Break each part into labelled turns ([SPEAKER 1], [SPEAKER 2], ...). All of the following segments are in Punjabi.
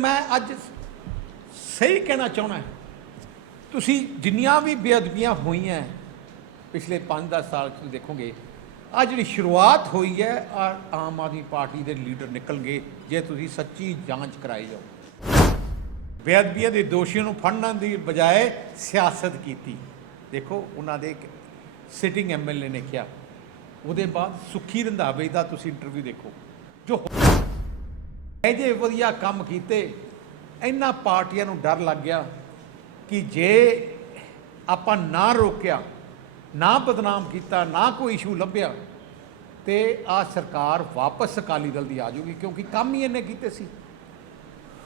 [SPEAKER 1] ਮੈਂ ਅੱਜ ਸਹੀ ਕਹਿਣਾ ਚਾਹਣਾ ਤੁਸੀਂ ਜਿੰਨੀਆਂ ਵੀ ਬੇਅਦਬੀਆਂ ਹੋਈਆਂ ਪਿਛਲੇ 5-10 ਸਾਲ ਚ ਦੇਖੋਗੇ ਆ ਜਿਹੜੀ ਸ਼ੁਰੂਆਤ ਹੋਈ ਹੈ ਆ ਆਮ ਆਦਮੀ ਪਾਰਟੀ ਦੇ ਲੀਡਰ ਨਿਕਲ ਗਏ ਜੇ ਤੁਸੀਂ ਸੱਚੀ ਜਾਂਚ ਕਰਾਈ ਜਾਓ ਬੇਅਦਬੀਆਂ ਦੇ ਦੋਸ਼ੀਆਂ ਨੂੰ ਫੜਨ ਦੀ ਬਜਾਏ ਸਿਆਸਤ ਕੀਤੀ ਦੇਖੋ ਉਹਨਾਂ ਦੇ ਸਿਟਿੰਗ ਐਮਐਲਏ ਨੇ ਕਿਹਾ ਉਹਦੇ ਬਾਅਦ ਸੁਖੀ ਰੰਧਾਵੇ ਦਾ ਤੁਸੀਂ ਇੰਟਰਵਿਊ ਦੇਖੋ ਜੋ ਇਹਦੇ ਵਧੀਆ ਕੰਮ ਕੀਤੇ ਇਹਨਾਂ ਪਾਰਟੀਆਂ ਨੂੰ ਡਰ ਲੱਗ ਗਿਆ ਕਿ ਜੇ ਆਪਾਂ ਨਾ ਰੋਕਿਆ ਨਾ ਬਦਨਾਮ ਕੀਤਾ ਨਾ ਕੋਈ ਇਸ਼ੂ ਲੱਭਿਆ ਤੇ ਆ ਸਰਕਾਰ ਵਾਪਸ ਅਕਾਲੀ ਦਲ ਦੀ ਆ ਜਾਊਗੀ ਕਿਉਂਕਿ ਕੰਮ ਹੀ ਇਹਨੇ ਕੀਤੇ ਸੀ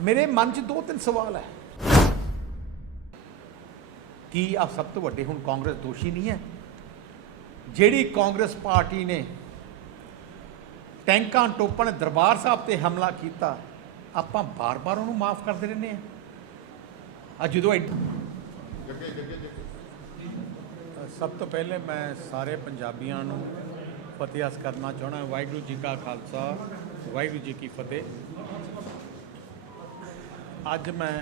[SPEAKER 1] ਮੇਰੇ ਮਨ 'ਚ ਦੋ ਤਿੰਨ ਸਵਾਲ ਹੈ ਕੀ ਆ ਸਭ ਤੋਂ ਵੱਡੇ ਹੁਣ ਕਾਂਗਰਸ ਦੋਸ਼ੀ ਨਹੀਂ ਹੈ ਜਿਹੜੀ ਕਾਂਗਰਸ ਪਾਰਟੀ ਨੇ ਟੈਂਕਾਂ ਟੋਪਣ ਦਰਬਾਰ ਸਾਹਿਬ ਤੇ ਹਮਲਾ ਕੀਤਾ ਆਪਾਂ ਬਾਰ-ਬਾਰ ਉਹਨੂੰ ਮਾਫ ਕਰਦੇ ਰਹਿੰਦੇ ਆ ਅੱਜ ਜਦੋਂ
[SPEAKER 2] ਸਭ ਤੋਂ ਪਹਿਲੇ ਮੈਂ ਸਾਰੇ ਪੰਜਾਬੀਆਂ ਨੂੰ ਫਤਿਹ ਕਰਨਾ ਚਾਹਣਾ ਵਾਹਿਗੁਰੂ ਜੀ ਕਾ ਖਾਲਸਾ ਵਾਹਿਗੁਰੂ ਜੀ ਕੀ ਫਤਿਹ ਅੱਜ ਮੈਂ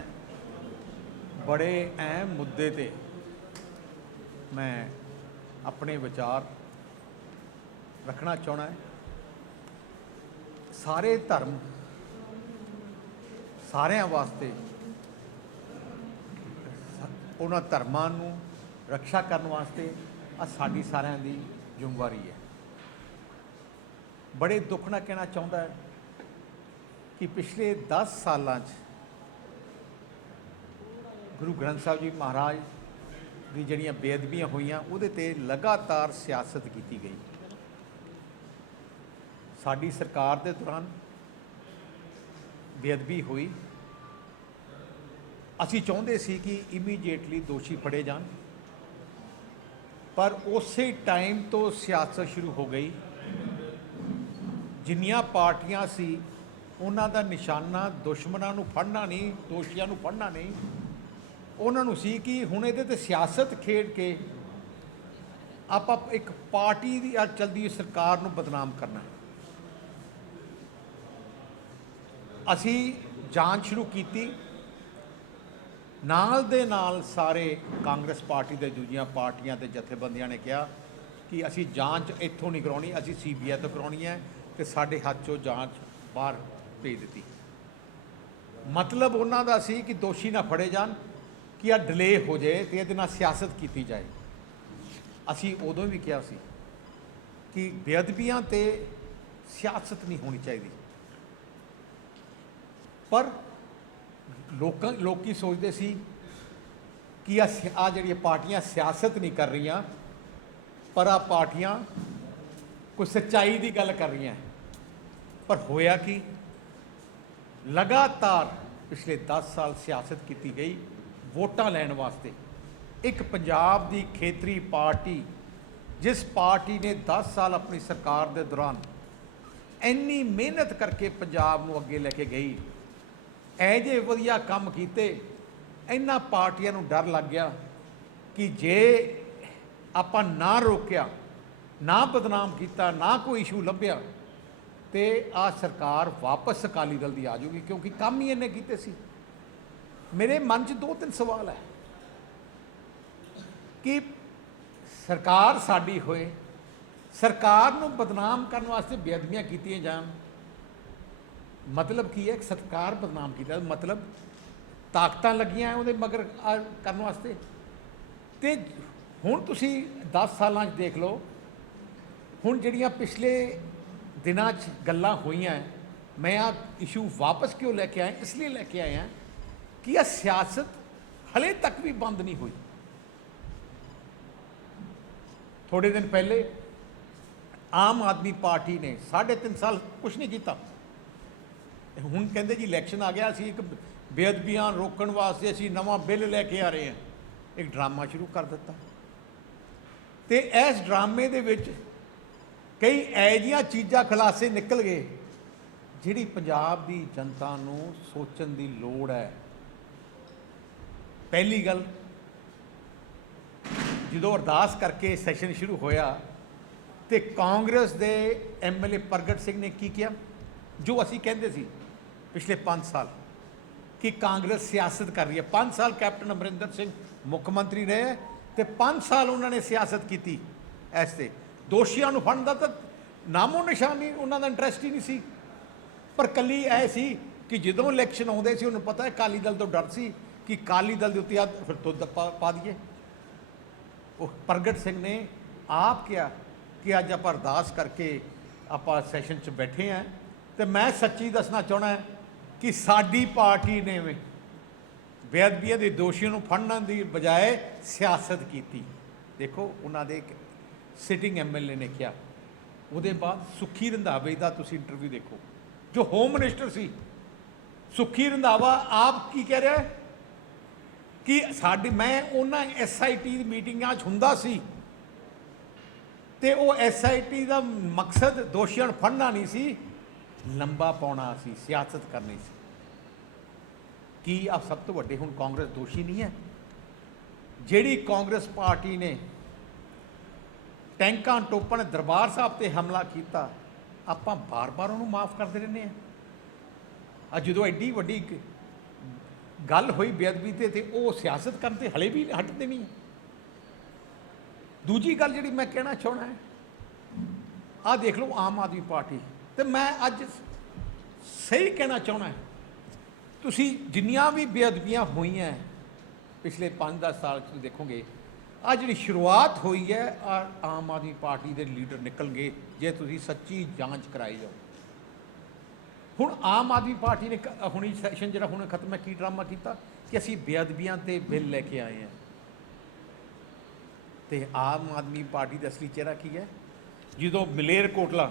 [SPEAKER 2] ਬੜੇ ਅਹਿਮ ਮੁੱਦੇ ਤੇ ਮੈਂ ਆਪਣੇ ਵਿਚਾਰ ਰੱਖਣਾ ਚਾਹਣਾ ਹੈ ਸਾਰੇ ਧਰਮ ਸਾਰਿਆਂ ਵਾਸਤੇ ਉਹਨਾਂ ਧਰਮਾਂ ਨੂੰ ਰੱਖਿਆ ਕਰਨ ਵਾਸਤੇ ਆ ਸਾਡੀ ਸਾਰਿਆਂ ਦੀ ਜ਼ਿੰਮੇਵਾਰੀ ਹੈ ਬੜੇ ਦੁੱਖ ਨਾਲ ਕਹਿਣਾ ਚਾਹੁੰਦਾ ਹੈ ਕਿ ਪਿਛਲੇ 10 ਸਾਲਾਂ 'ਚ ਗੁਰੂ ਗ੍ਰੰਥ ਸਾਹਿਬ ਜੀ ਮਹਾਰਾਜ ਦੀ ਜਿਹੜੀਆਂ ਬੇਅਦਬੀਆਂ ਹੋਈਆਂ ਉਹਦੇ ਤੇ ਲਗਾਤਾਰ ਸਿਆਸਤ ਕੀਤੀ ਗਈ ਸਾਡੀ ਸਰਕਾਰ ਦੇ ਦੌਰਾਨ ਬੇਅਦਬੀ ਹੋਈ ਅਸੀਂ ਚਾਹੁੰਦੇ ਸੀ ਕਿ ਇਮੀਡੀਏਟਲੀ ਦੋਸ਼ੀ ਫੜੇ ਜਾਣ ਪਰ ਉਸੇ ਟਾਈਮ ਤੋਂ ਸਿਆਸਤ ਸ਼ੁਰੂ ਹੋ ਗਈ ਜਿੰਨੀਆਂ ਪਾਰਟੀਆਂ ਸੀ ਉਹਨਾਂ ਦਾ ਨਿਸ਼ਾਨਾ ਦੁਸ਼ਮਣਾਂ ਨੂੰ ਫੜਨਾ ਨਹੀਂ ਦੋਸ਼ੀਆਂ ਨੂੰ ਫੜਨਾ ਨਹੀਂ ਉਹਨਾਂ ਨੂੰ ਸੀ ਕਿ ਹੁਣ ਇਹਦੇ ਤੇ ਸਿਆਸਤ ਖੇਡ ਕੇ ਆਪਾਂ ਇੱਕ ਪਾਰਟੀ ਦੀ ਚਲਦੀ ਸਰਕਾਰ ਨੂੰ ਬਦਨਾਮ ਕਰਨਾ ਹੈ ਅਸੀਂ ਜਾਂਚ ਸ਼ੁਰੂ ਕੀਤੀ ਨਾਲ ਦੇ ਨਾਲ ਸਾਰੇ ਕਾਂਗਰਸ ਪਾਰਟੀ ਦੇ ਦੂਜੀਆਂ ਪਾਰਟੀਆਂ ਤੇ ਜਥੇਬੰਦੀਆਂ ਨੇ ਕਿਹਾ ਕਿ ਅਸੀਂ ਜਾਂਚ ਇੱਥੋਂ ਨਹੀਂ ਕਰਾਉਣੀ ਅਸੀਂ ਸੀਬੀਆਈ ਤੋਂ ਕਰਾਉਣੀ ਹੈ ਤੇ ਸਾਡੇ ਹੱਥ ਚੋਂ ਜਾਂਚ ਬਾਹਰ ਭੇਜ ਦਿੱਤੀ ਮਤਲਬ ਉਹਨਾਂ ਦਾ ਸੀ ਕਿ ਦੋਸ਼ੀ ਨਾ ਫੜੇ ਜਾਣ ਕਿ ਆ ਡਿਲੇ ਹੋ ਜਾਏ ਤੇ ਇਹਦੇ ਨਾਲ ਸਿਆਸਤ ਕੀਤੀ ਜਾਏ ਅਸੀਂ ਉਦੋਂ ਵੀ ਕਿਹਾ ਸੀ ਕਿ ਬੇਅਦਬੀਆਂ ਤੇ ਸਿਆਸਤ ਨਹੀਂ ਹੋਣੀ ਚਾਹੀਦੀ ਪਰ ਲੋਕ ਲੋਕੀ ਸੋਚਦੇ ਸੀ ਕਿ ਆ ਜਿਹੜੀਆਂ ਪਾਰਟੀਆਂ ਸਿਆਸਤ ਨਹੀਂ ਕਰ ਰਹੀਆਂ ਪਰ ਆ ਪਾਰਟੀਆਂ ਕੋਈ ਸੱਚਾਈ ਦੀ ਗੱਲ ਕਰ ਰਹੀਆਂ ਪਰ ਹੋਇਆ ਕਿ ਲਗਾਤਾਰ ਪਿਛਲੇ 10 ਸਾਲ ਸਿਆਸਤ ਕੀਤੀ ਗਈ ਵੋਟਾਂ ਲੈਣ ਵਾਸਤੇ ਇੱਕ ਪੰਜਾਬ ਦੀ ਖੇਤਰੀ ਪਾਰਟੀ ਜਿਸ ਪਾਰਟੀ ਨੇ 10 ਸਾਲ ਆਪਣੀ ਸਰਕਾਰ ਦੇ ਦੌਰਾਨ ਇੰਨੀ ਮਿਹਨਤ ਕਰਕੇ ਪੰਜਾਬ ਨੂੰ ਅੱਗੇ ਲੈ ਕੇ ਗਈ ਐ ਜੇ ਵਧੀਆ ਕੰਮ ਕੀਤੇ ਇਹਨਾਂ ਪਾਰਟੀਆਂ ਨੂੰ ਡਰ ਲੱਗ ਗਿਆ ਕਿ ਜੇ ਆਪਾਂ ਨਾ ਰੋਕਿਆ ਨਾ ਬਦਨਾਮ ਕੀਤਾ ਨਾ ਕੋਈ ਇਸ਼ੂ ਲੱਭਿਆ ਤੇ ਆ ਸਰਕਾਰ ਵਾਪਸ ਅਕਾਲੀ ਦਲ ਦੀ ਆ ਜਾਊਗੀ ਕਿਉਂਕਿ ਕੰਮ ਹੀ ਇਹਨੇ ਕੀਤੇ ਸੀ ਮੇਰੇ ਮਨ 'ਚ ਦੋ ਤਿੰਨ ਸਵਾਲ ਹੈ ਕਿ ਸਰਕਾਰ ਸਾਡੀ ਹੋਏ ਸਰਕਾਰ ਨੂੰ ਬਦਨਾਮ ਕਰਨ ਵਾਸਤੇ ਬੇਅਦਬੀਆਂ ਕੀਤੀਆਂ ਜਾਂਦੀਆਂ ਮਤਲਬ ਕੀ ਹੈ ਇੱਕ ਸਤਕਾਰ ਬਦਨਾਮ ਕੀਤਾ ਮਤਲਬ ਤਾਕਤਾਂ ਲੱਗੀਆਂ ਉਹਦੇ ਮਗਰ ਕਰਨ ਵਾਸਤੇ ਤੇ ਹੁਣ ਤੁਸੀਂ 10 ਸਾਲਾਂ 'ਚ ਦੇਖ ਲਓ ਹੁਣ ਜਿਹੜੀਆਂ ਪਿਛਲੇ ਦਿਨਾਂ 'ਚ ਗੱਲਾਂ ਹੋਈਆਂ ਮੈਂ ਆ ਇਸ਼ੂ ਵਾਪਸ ਕਿਉਂ ਲੈ ਕੇ ਆਇਆ ਇਸ ਲਈ ਲੈ ਕੇ ਆਇਆ ਕਿ ਇਹ ਸਿਆਸਤ ਹਲੇ ਤੱਕ ਵੀ ਬੰਦ ਨਹੀਂ ਹੋਈ ਥੋੜੇ ਦਿਨ ਪਹਿਲੇ ਆਮ ਆਦਮੀ ਪਾਰਟੀ ਨੇ 3.5 ਸਾਲ ਕੁਝ ਨਹੀਂ ਕੀਤਾ ਹੁਣ ਕਹਿੰਦੇ ਜੀ ਇਲੈਕਸ਼ਨ ਆ ਗਿਆ ਅਸੀਂ ਇੱਕ ਬੇਅਦਬੀਆਂ ਰੋਕਣ ਵਾਸਤੇ ਅਸੀਂ ਨਵਾਂ ਬਿੱਲ ਲੈ ਕੇ ਆ ਰਹੇ ਹਾਂ ਇੱਕ ਡਰਾਮਾ ਸ਼ੁਰੂ ਕਰ ਦਿੱਤਾ ਤੇ ਇਸ ਡਰਾਮੇ ਦੇ ਵਿੱਚ ਕਈ ਐਜੀਆਂ ਚੀਜ਼ਾਂ ਖਲਾਸੇ ਨਿਕਲ ਗਏ ਜਿਹੜੀ ਪੰਜਾਬ ਦੀ ਜਨਤਾ ਨੂੰ ਸੋਚਣ ਦੀ ਲੋੜ ਹੈ ਪਹਿਲੀ ਗੱਲ ਜਦੋਂ ਅਰਦਾਸ ਕਰਕੇ ਸੈਸ਼ਨ ਸ਼ੁਰੂ ਹੋਇਆ ਤੇ ਕਾਂਗਰਸ ਦੇ ਐਮਐਲਏ ਪ੍ਰਗਟ ਸਿੰਘ ਨੇ ਕੀ ਕਿਹਾ ਜੋ ਅਸੀਂ ਕਹਿੰਦੇ ਸੀ ਪਿਛਲੇ 5 ਸਾਲ ਕਿ ਕਾਂਗਰਸ ਸਿਆਸਤ ਕਰ ਰਹੀ ਹੈ 5 ਸਾਲ ਕੈਪਟਨ ਅਮਰਿੰਦਰ ਸਿੰਘ ਮੁੱਖ ਮੰਤਰੀ ਰਹੇ ਤੇ 5 ਸਾਲ ਉਹਨਾਂ ਨੇ ਸਿਆਸਤ ਕੀਤੀ ਇਸ ਤੇ ਦੋਸ਼ੀਆਂ ਨੂੰ ਫੜਨ ਦਾ ਤਾਂ ਨਾਮੋ ਨਿਸ਼ਾਨੀ ਉਹਨਾਂ ਦਾ ਇੰਟਰਸਟ ਹੀ ਨਹੀਂ ਸੀ ਪਰ ਕੱਲੀ ਐ ਸੀ ਕਿ ਜਦੋਂ ਇਲੈਕਸ਼ਨ ਆਉਂਦੇ ਸੀ ਉਹਨੂੰ ਪਤਾ ਹੈ ਕਾਲੀ ਦਲ ਤੋਂ ਡਰ ਸੀ ਕਿ ਕਾਲੀ ਦਲ ਦੇ ਉੱਤੇ ਫਿਰ ਦੱਪਾ ਪਾ ਦਈਏ ਉਹ ਪ੍ਰਗਟ ਸਿੰਘ ਨੇ ਆਪ ਕਿਹਾ ਕਿ ਅੱਜ ਆਪਾਂ ਅਰਦਾਸ ਕਰਕੇ ਆਪਾਂ ਸੈਸ਼ਨ 'ਚ ਬੈਠੇ ਆਂ ਤੇ ਮੈਂ ਸੱਚੀ ਦੱਸਣਾ ਚਾਹਣਾ ਕਿ ਸਾਡੀ ਪਾਰਟੀ ਨੇ ਬੇਅਦਬੀ ਦੇ ਦੋਸ਼ੀਆਂ ਨੂੰ ਫੜਨ ਦੀ ਬਜਾਏ ਸਿਆਸਤ ਕੀਤੀ ਦੇਖੋ ਉਹਨਾਂ ਦੇ ਸਿਟਿੰਗ ਐਮਐਲਏ ਨੇ ਕਿਹਾ ਉਹਦੇ ਬਾਅਦ ਸੁਖੀ ਰੰਧਾਵੇ ਦਾ ਤੁਸੀਂ ਇੰਟਰਵਿਊ ਦੇਖੋ ਜੋ ਹੋਮ ਮਿਨਿਸਟਰ ਸੀ ਸੁਖੀ ਰੰਧਾਵਾ ਆਪ ਕੀ ਕਹਿ ਰਿਹਾ ਹੈ ਕਿ ਸਾਡੀ ਮੈਂ ਉਹਨਾਂ ਐਸਆਈਟੀ ਦੀ ਮੀਟਿੰਗਾਂ 'ਚ ਹੁੰਦਾ ਸੀ ਤੇ ਉਹ ਐਸਆਈਟੀ ਦਾ ਮਕਸਦ ਦੋਸ਼ੀਆਂ ਫੜਨਾ ਨਹੀਂ ਸੀ ਲੰਬਾ ਪਾਉਣਾ ਸੀ ਸਿਆਸਤ ਕਰਨੀ ਸੀ ਕੀ ਆ ਸਭ ਤੋਂ ਵੱਡੇ ਹੁਣ ਕਾਂਗਰਸ ਦੋਸ਼ੀ ਨਹੀਂ ਹੈ ਜਿਹੜੀ ਕਾਂਗਰਸ ਪਾਰਟੀ ਨੇ ਟੈਂਕਾਂ ਟੋਪਣ ਦਰਬਾਰ ਸਾਹਿਬ ਤੇ ਹਮਲਾ ਕੀਤਾ ਆਪਾਂ ਬਾਰ-ਬਾਰ ਉਹਨੂੰ ਮਾਫ ਕਰਦੇ ਰਹਿੰਦੇ ਆ ਅੱਜ ਜਦੋਂ ਐਡੀ ਵੱਡੀ ਗੱਲ ਹੋਈ ਬੇਅਦਬੀ ਤੇ ਤੇ ਉਹ ਸਿਆਸਤ ਕਰਨ ਤੇ ਹਲੇ ਵੀ ਹਟਦੇ ਨਹੀਂ ਦੂਜੀ ਗੱਲ ਜਿਹੜੀ ਮੈਂ ਕਹਿਣਾ ਚਾਹਣਾ ਹੈ ਆ ਦੇਖ ਲਓ ਆਮ ਆਦਮੀ ਪਾਰਟੀ ਤੇ ਮੈਂ ਅੱਜ ਸਹੀ ਕਹਿਣਾ ਚਾਹਣਾ ਤੁਸੀਂ ਜਿੰਨੀਆਂ ਵੀ ਬੇਅਦਬੀਆਂ ਹੋਈਆਂ ਪਿਛਲੇ 5-10 ਸਾਲ ਤੁਸੀਂ ਦੇਖੋਗੇ ਆ ਜਿਹੜੀ ਸ਼ੁਰੂਆਤ ਹੋਈ ਹੈ ਆ ਆਮ ਆਦਮੀ ਪਾਰਟੀ ਦੇ ਲੀਡਰ ਨਿਕਲਣਗੇ ਜੇ ਤੁਸੀਂ ਸੱਚੀ ਜਾਂਚ ਕਰਾਈ ਜਾਓ ਹੁਣ ਆਮ ਆਦਮੀ ਪਾਰਟੀ ਨੇ ਹੁਣੀ ਸੈਸ਼ਨ ਜਿਹੜਾ ਹੁਣ ਖਤਮ ਹੈ ਕੀ ਡਰਾਮਾ ਕੀਤਾ ਕਿ ਅਸੀਂ ਬੇਅਦਬੀਆਂ ਤੇ ਬਿੱਲ ਲੈ ਕੇ ਆਏ ਹਾਂ ਤੇ ਆਮ ਆਦਮੀ ਪਾਰਟੀ ਦਾ ਅਸਲੀ ਚਿਹਰਾ ਕੀ ਹੈ ਜਦੋਂ ਮਲੇਰ ਕੋਟਲਾ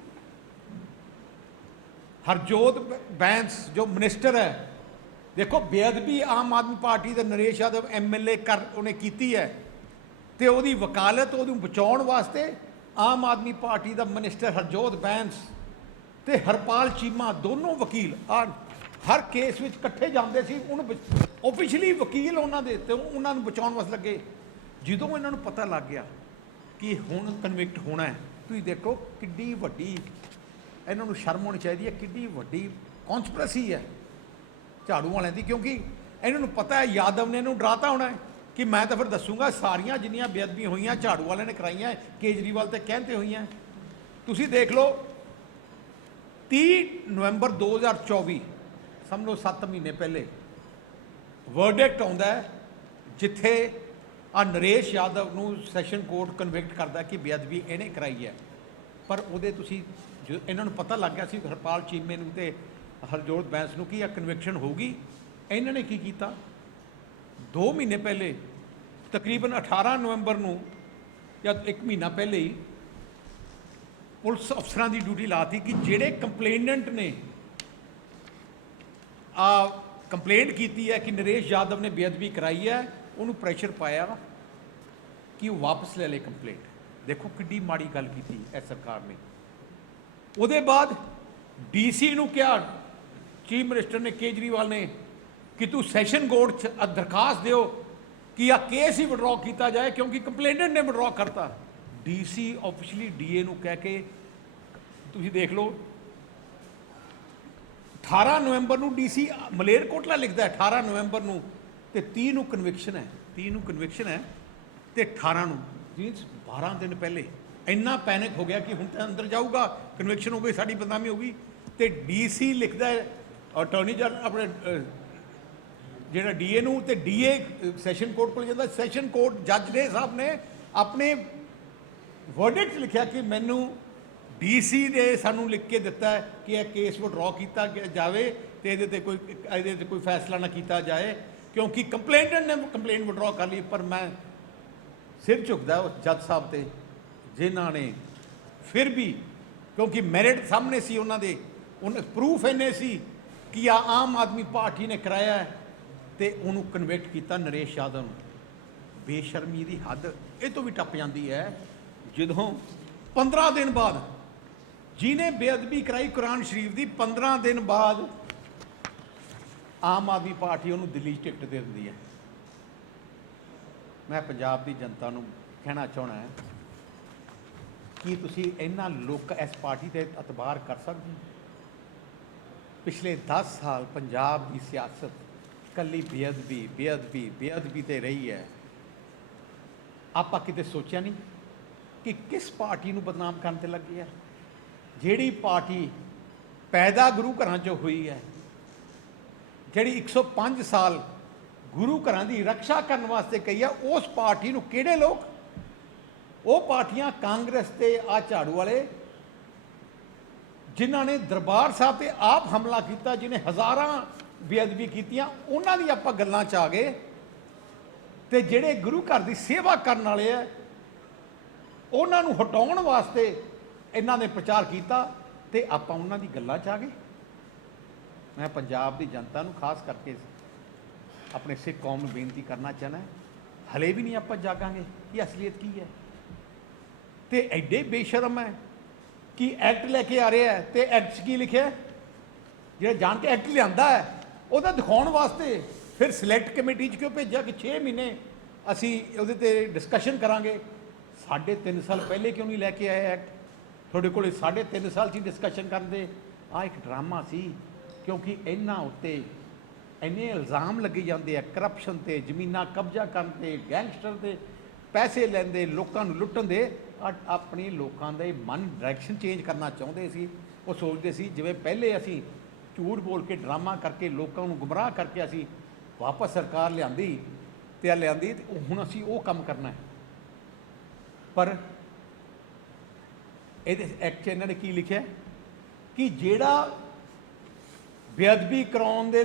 [SPEAKER 2] ਹਰਜੋਤ ਬੈਂਸ ਜੋ ਮਿਨਿਸਟਰ ਹੈ ਦੇਖੋ ਬੇਅਦਬੀ ਆਮ ਆਦਮੀ ਪਾਰਟੀ ਦੇ ਨਰੇਸ਼ ਆਦਵ ਐਮਐਲਏ ਕਰ ਉਹਨੇ ਕੀਤੀ ਹੈ ਤੇ ਉਹਦੀ ਵਕਾਲਤ ਉਹਨੂੰ ਬਚਾਉਣ ਵਾਸਤੇ ਆਮ ਆਦਮੀ ਪਾਰਟੀ ਦਾ ਮਿਨਿਸਟਰ ਹਰਜੋਤ ਬੈਂਸ ਤੇ ਹਰਪਾਲ ਚੀਮਾ ਦੋਨੋਂ ਵਕੀਲ ਆ ਹਰ ਕੇਸ ਵਿੱਚ ਇਕੱਠੇ ਜਾਂਦੇ ਸੀ ਉਹਨੂੰ ਆਫੀਸ਼ੀਅਲੀ ਵਕੀਲ ਉਹਨਾਂ ਦੇ ਤੇ ਉਹਨਾਂ ਨੂੰ ਬਚਾਉਣ ਵਾਸਤੇ ਲੱਗੇ ਜਦੋਂ ਇਹਨਾਂ ਨੂੰ ਪਤਾ ਲੱਗ ਗਿਆ ਕਿ ਹੁਣ ਕਨਵਿਕਟ ਹੋਣਾ ਹੈ ਤੁਸੀਂ ਦੇਖੋ ਕਿੱਡੀ ਵੱਡੀ ਇਹਨਾਂ ਨੂੰ ਸ਼ਰਮ ਹੋਣੀ ਚਾਹੀਦੀ ਹੈ ਕਿੰਨੀ ਵੱਡੀ ਕੌਂਸਪਰੇਸੀ ਹੈ ਝਾੜੂ ਵਾਲਿਆਂ ਦੀ ਕਿਉਂਕਿ ਇਹਨਾਂ ਨੂੰ ਪਤਾ ਹੈ ਯਾਦਵ ਨੇ ਇਹਨੂੰ ਡਰਾਤਾ ਹੋਣਾ ਹੈ ਕਿ ਮੈਂ ਤਾਂ ਫਿਰ ਦੱਸੂਗਾ ਸਾਰੀਆਂ ਜਿੰਨੀਆਂ ਬੇਅਦਬੀ ਹੋਈਆਂ ਝਾੜੂ ਵਾਲਿਆਂ ਨੇ ਕਰਾਈਆਂ ਕੇਜਰੀਵਾਲ ਤੇ ਕਹਿੰਦੇ ਹੋਈਆਂ ਤੁਸੀਂ ਦੇਖ ਲਓ 30 ਨਵੰਬਰ 2024 ਸਮਝ ਲਓ 7 ਮਹੀਨੇ ਪਹਿਲੇ ਵਰਡਿਕਟ ਆਉਂਦਾ ਜਿੱਥੇ ਆ ਨਰੇਸ਼ ਯਾਦਵ ਨੂੰ ਸੈਸ਼ਨ ਕੋਰਟ ਕਨਵਿਕਟ ਕਰਦਾ ਕਿ ਬੇਅਦਬੀ ਇਹਨੇ ਕਰਾਈ ਹੈ ਪਰ ਉਹਦੇ ਤੁਸੀਂ ਜੋ ਇਹਨਾਂ ਨੂੰ ਪਤਾ ਲੱਗ ਗਿਆ ਸੀ ਹਰਪਾਲ ਚੀਮੇ ਨੂੰ ਤੇ ਹਰਜੋਤ ਬੈਂਸ ਨੂੰ ਕਿ ਇਹ ਕਨਵੈਕਸ਼ਨ ਹੋਊਗੀ ਇਹਨਾਂ ਨੇ ਕੀ ਕੀਤਾ 2 ਮਹੀਨੇ ਪਹਿਲੇ ਤਕਰੀਬਨ 18 ਨਵੰਬਰ ਨੂੰ ਜਾਂ 1 ਮਹੀਨਾ ਪਹਿਲੇ ਹੀ ਪੁਲਿਸ ਅਫਸਰਾਂ ਦੀ ਡਿਊਟੀ ਲਾਤੀ ਕਿ ਜਿਹੜੇ ਕੰਪਲੇਨੈਂਟ ਨੇ ਆ ਕੰਪਲੇਂਟ ਕੀਤੀ ਹੈ ਕਿ ਨਰੇਸ਼ ਯਾਦਵ ਨੇ ਬੇਅਦਬੀ ਕਰਾਈ ਹੈ ਉਹਨੂੰ ਪ੍ਰੈਸ਼ਰ ਪਾਇਆ ਕਿ ਉਹ ਵਾਪਸ ਲੈ ਲੇ ਕੰਪਲੇਂਟ ਦੇਖੋ ਕਿੱਡੀ ਮਾੜੀ ਗੱਲ ਕੀਤੀ ਹੈ ਸਰਕਾਰ ਨੇ ਉਹਦੇ ਬਾਅਦ ਡੀਸੀ ਨੂੰ ਕਿਹਾ ਚੀਫ ਮਿਨਿਸਟਰ ਨੇ ਕੇਜਰੀਵਾਲ ਨੇ ਕਿ ਤੂੰ ਸੈਸ਼ਨ ਕੋਰਟ 'ਚ ਦਰਖਾਸਤ ਦਿਓ ਕਿ ਆ ਕੇਸ ਹੀ ਵਿਡਰਾ ਕੀਤਾ ਜਾਏ ਕਿਉਂਕਿ ਕੰਪਲੇਨੈਂਟ ਨੇ ਵਿਡਰਾ ਕਰਤਾ ਡੀਸੀ ਆਫੀਸ਼ੀਅਲੀ ਡੀਏ ਨੂੰ ਕਹਿ ਕੇ ਤੁਸੀਂ ਦੇਖ ਲਓ 18 ਨਵੰਬਰ ਨੂੰ ਡੀਸੀ ਮਲੇਰਕੋਟਲਾ ਲਿਖਦਾ ਹੈ 18 ਨਵੰਬਰ ਨੂੰ ਤੇ 30 ਨੂੰ ਕਨਵਿਕਸ਼ਨ ਹੈ 30 ਨੂੰ ਕਨਵਿਕਸ਼ਨ ਹੈ ਤੇ 18 ਨੂੰ ਜੀ 12 ਦਿਨ ਪਹਿਲੇ ਇੰਨਾ ਪੈਨਿਕ ਹੋ ਗਿਆ ਕਿ ਹੁਣ ਤਾਂ ਅੰਦਰ ਜਾਊਗਾ ਕਨਵੈਕਸ਼ਨ ਹੋ ਗਈ ਸਾਡੀ ਬਦਨਾਮੀ ਹੋ ਗਈ ਤੇ ਡੀਸੀ ਲਿਖਦਾ ਅਟਾਰਨੀ ਜਨਰਲ ਆਪਣੇ ਜਿਹੜਾ ਡੀਏ ਨੂੰ ਤੇ ਡੀਏ ਸੈਸ਼ਨ ਕੋਰਟ ਕੋਲ ਜਾਂਦਾ ਸੈਸ਼ਨ ਕੋਰਟ ਜੱਜ ਨੇ ਸਾਹਿਬ ਨੇ ਆਪਣੇ ਵਰਡਿਕਟ ਲਿਖਿਆ ਕਿ ਮੈਨੂੰ ਡੀਸੀ ਦੇ ਸਾਨੂੰ ਲਿਖ ਕੇ ਦਿੱਤਾ ਕਿ ਇਹ ਕੇਸ ਨੂੰ ਡਰਾ ਕੀਤਾ ਜਾਵੇ ਤੇ ਇਹਦੇ ਤੇ ਕੋਈ ਇਹਦੇ ਤੇ ਕੋਈ ਫੈਸਲਾ ਨਾ ਕੀਤਾ ਜਾਏ ਕਿਉਂਕਿ ਕੰਪਲੇਂਟੈਂਟ ਨੇ ਕੰਪਲੇਂਟ ਵਿਡਰਾ ਕਰ ਲਈ ਪਰ ਮੈਂ ਸਿਰ ਝੁਕਦਾ ਜੱਜ ਸਾਹਿਬ ਤੇ ਜਿਨ੍ਹਾਂ ਨੇ ਫਿਰ ਵੀ ਕਿਉਂਕਿ ਮੈਰਿਟ ਸਾਹਮਣੇ ਸੀ ਉਹਨਾਂ ਦੇ ਉਹਨਾਂ ਪ੍ਰੂਫ ਇਹਨੇ ਸੀ ਕਿ ਆ ਆਮ ਆਦਮੀ ਪਾਰਟੀ ਨੇ ਕਰਾਇਆ ਹੈ ਤੇ ਉਹਨੂੰ ਕਨਵਰਟ ਕੀਤਾ ਨਰੇਸ਼ ਯਾਦਵ ਨੂੰ ਬੇਸ਼ਰਮੀ ਦੀ ਹੱਦ ਇਹ ਤੋਂ ਵੀ ਟੱਪ ਜਾਂਦੀ ਹੈ ਜਦੋਂ 15 ਦਿਨ ਬਾਅਦ ਜਿਨੇ ਬੇਅਦਬੀ ਕਰਾਈ ਕੁਰਾਨ ਸ਼ਰੀਫ ਦੀ 15 ਦਿਨ ਬਾਅਦ ਆਮ ਆਦਮੀ ਪਾਰਟੀ ਉਹਨੂੰ ਦਿੱਲੀ ਟਿਕਟ ਦੇ ਦਿੰਦੀ ਹੈ ਮੈਂ ਪੰਜਾਬ ਦੀ ਜਨਤਾ ਨੂੰ ਕਹਿਣਾ ਚਾਹਣਾ ਹੈ ਕੀ ਤੁਸੀਂ ਇਹਨਾਂ ਲੋਕ ਇਸ ਪਾਰਟੀ ਤੇ ਇਤਬਾਰ ਕਰ ਸਕਦੇ ਪਿਛਲੇ 10 ਸਾਲ ਪੰਜਾਬ ਦੀ ਸਿਆਸਤ ਕੱਲੀ ਬੇਅਦਬੀ ਬੇਅਦਬੀ ਬੇਅਦਬੀ ਤੇ ਰਹੀ ਹੈ ਆਪਾਂ ਕਿਤੇ ਸੋਚਿਆ ਨਹੀਂ ਕਿ ਕਿਸ ਪਾਰਟੀ ਨੂੰ ਬਦਨਾਮ ਕਰਨ ਤੇ ਲੱਗੀ ਹੈ ਜਿਹੜੀ ਪਾਰਟੀ ਪੈਦਾ ਗੁਰੂ ਘਰਾਂ 'ਚੋਂ ਹੋਈ ਹੈ ਜਿਹੜੀ 105 ਸਾਲ ਗੁਰੂ ਘਰਾਂ ਦੀ ਰੱਖਿਆ ਕਰਨ ਵਾਸਤੇ ਕਹੀ ਹੈ ਉਸ ਪਾਰਟੀ ਨੂੰ ਕਿਹੜੇ ਲੋਕ ਉਹ ਪਾਰਟੀਆਂ ਕਾਂਗਰਸ ਤੇ ਆ ਝਾੜੂ ਵਾਲੇ ਜਿਨ੍ਹਾਂ ਨੇ ਦਰਬਾਰ ਸਾਹਿਬ ਤੇ ਆਪ ਹਮਲਾ ਕੀਤਾ ਜਿਨੇ ਹਜ਼ਾਰਾਂ ਬੇਅਦਬੀ ਕੀਤੀਆਂ ਉਹਨਾਂ ਦੀ ਆਪਾਂ ਗੱਲਾਂ 'ਚ ਆ ਗਏ ਤੇ ਜਿਹੜੇ ਗੁਰੂ ਘਰ ਦੀ ਸੇਵਾ ਕਰਨ ਵਾਲੇ ਆ ਉਹਨਾਂ ਨੂੰ ਹਟਾਉਣ ਵਾਸਤੇ ਇਹਨਾਂ ਨੇ ਪ੍ਰਚਾਰ ਕੀਤਾ ਤੇ ਆਪਾਂ ਉਹਨਾਂ ਦੀ ਗੱਲਾਂ 'ਚ ਆ ਗਏ ਮੈਂ ਪੰਜਾਬ ਦੀ ਜਨਤਾ ਨੂੰ ਖਾਸ ਕਰਕੇ ਆਪਣੇ ਸਿੱਖ ਕੌਮ ਨੂੰ ਬੇਨਤੀ ਕਰਨਾ ਚਾਹਨਾ ਹਲੇ ਵੀ ਨਹੀਂ ਆਪਾਂ ਜਾਗਾਂਗੇ ਕਿ ਅਸਲੀਅਤ ਕੀ ਹੈ ਤੇ ਐਡੇ ਬੇਸ਼ਰਮ ਹੈ ਕਿ ਐਕਟ ਲੈ ਕੇ ਆ ਰਿਹਾ ਤੇ ਐਕਟ ਕੀ ਲਿਖਿਆ ਜਿਹੜਾ ਜਾਣ ਕੇ ਐਕਟ ਲਿਆਂਦਾ ਹੈ ਉਹਦਾ ਦਿਖਾਉਣ ਵਾਸਤੇ ਫਿਰ ਸਿਲੈਕਟ ਕਮੇਟੀ 'ਚ ਕਿਉਂ ਭੇਜਿਆ ਕਿ 6 ਮਹੀਨੇ ਅਸੀਂ ਉਹਦੇ ਤੇ ਡਿਸਕਸ਼ਨ ਕਰਾਂਗੇ 3 ਸਾਲ ਪਹਿਲੇ ਕਿਉਂ ਨਹੀਂ ਲੈ ਕੇ ਆਏ ਐਕਟ ਤੁਹਾਡੇ ਕੋਲੇ 3 ਸਾਲ 'ਚ ਡਿਸਕਸ਼ਨ ਕਰਦੇ ਆ ਇੱਕ ਡਰਾਮਾ ਸੀ ਕਿਉਂਕਿ ਇਹਨਾਂ ਉੱਤੇ ਇੰਨੇ ਇਲਜ਼ਾਮ ਲੱਗੇ ਜਾਂਦੇ ਆ ਕਰਪਸ਼ਨ ਤੇ ਜ਼ਮੀਨਾਂ ਕਬਜ਼ਾ ਕਰਨ ਤੇ ਗੈਂਗਸਟਰ ਤੇ ਪੈਸੇ ਲੈਂਦੇ ਲੋਕਾਂ ਨੂੰ ਲੁੱਟਣ ਦੇ ਆਪਣੀ ਲੋਕਾਂ ਦੇ ਮਨ ਡਾਇਰੈਕਸ਼ਨ ਚੇਂਜ ਕਰਨਾ ਚਾਹੁੰਦੇ ਸੀ ਉਹ ਸੋਚਦੇ ਸੀ ਜਿਵੇਂ ਪਹਿਲੇ ਅਸੀਂ ਝੂਠ ਬੋਲ ਕੇ ਡਰਾਮਾ ਕਰਕੇ ਲੋਕਾਂ ਨੂੰ ਗੁੰਮਰਾਹ ਕਰਕੇ ਅਸੀਂ ਵਾਪਸ ਸਰਕਾਰ ਲਿਆਂਦੀ ਤੇ ਲਿਆਂਦੀ ਤੇ ਹੁਣ ਅਸੀਂ ਉਹ ਕੰਮ ਕਰਨਾ ਹੈ ਪਰ ਇਹਦੇ ਐਕਟ ਇਹਨਾਂ ਨੇ ਕੀ ਲਿਖਿਆ ਕਿ ਜਿਹੜਾ ਬੇਅਦਬੀ ਕਰਾਉਣ ਦੇ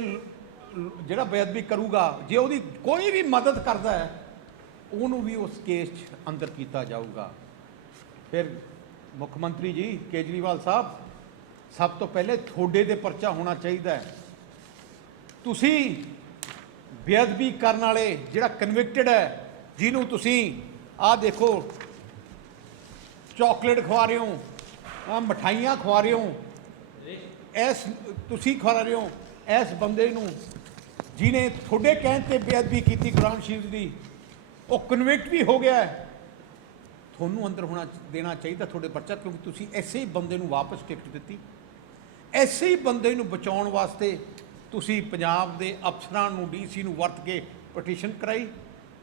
[SPEAKER 2] ਜਿਹੜਾ ਬੇਅਦਬੀ ਕਰੂਗਾ ਜੇ ਉਹਦੀ ਕੋਈ ਵੀ ਮਦਦ ਕਰਦਾ ਹੈ ਉਹਨੂੰ ਵੀ ਉਸ ਕੇਸ 'ਚ ਅੰਦਰ ਕੀਤਾ ਜਾਊਗਾ ਫਿਰ ਮੁੱਖ ਮੰਤਰੀ ਜੀ ਕੇਜਰੀਵਾਲ ਸਾਹਿਬ ਸਭ ਤੋਂ ਪਹਿਲੇ ਥੋੜੇ ਦੇ ਪਰਚਾ ਹੋਣਾ ਚਾਹੀਦਾ ਤੁਸੀਂ ਬੇਅਦਬੀ ਕਰਨ ਵਾਲੇ ਜਿਹੜਾ ਕਨਵਿਕਟਡ ਹੈ ਜਿਹਨੂੰ ਤੁਸੀਂ ਆਹ ਦੇਖੋ ਚਾਕਲੇਟ ਖਵਾ ਰਹੇ ਹੋ ਆ ਮਠਾਈਆਂ ਖਵਾ ਰਹੇ ਹੋ ਐਸ ਤੁਸੀਂ ਖਵਾ ਰਹੇ ਹੋ ਐਸ ਬੰਦੇ ਨੂੰ ਜਿਨੇ ਥੋੜੇ ਕਹਿਣ ਤੇ ਬੇਅਦਬੀ ਕੀਤੀ ਗ੍ਰਾਮ ਸ਼ੀਰ ਦੀ ਉਹ ਕਨਵਿਕਟ ਵੀ ਹੋ ਗਿਆ ਹੈ ਤੁਹਾਨੂੰ ਅੰਦਰ ਹੋਣਾ ਦੇਣਾ ਚਾਹੀਦਾ ਤੁਹਾਡੇ ਪਰਚਾ ਕਿਉਂਕਿ ਤੁਸੀਂ ਐਸੇ ਹੀ ਬੰਦੇ ਨੂੰ ਵਾਪਸ ਟਿਕਟ ਦਿੱਤੀ ਐਸੇ ਹੀ ਬੰਦੇ ਨੂੰ ਬਚਾਉਣ ਵਾਸਤੇ ਤੁਸੀਂ ਪੰਜਾਬ ਦੇ ਅਫਸਰਾਂ ਨੂੰ ਡੀਸੀ ਨੂੰ ਵਰਤ ਕੇ ਪਟੀਸ਼ਨ ਕਰਾਈ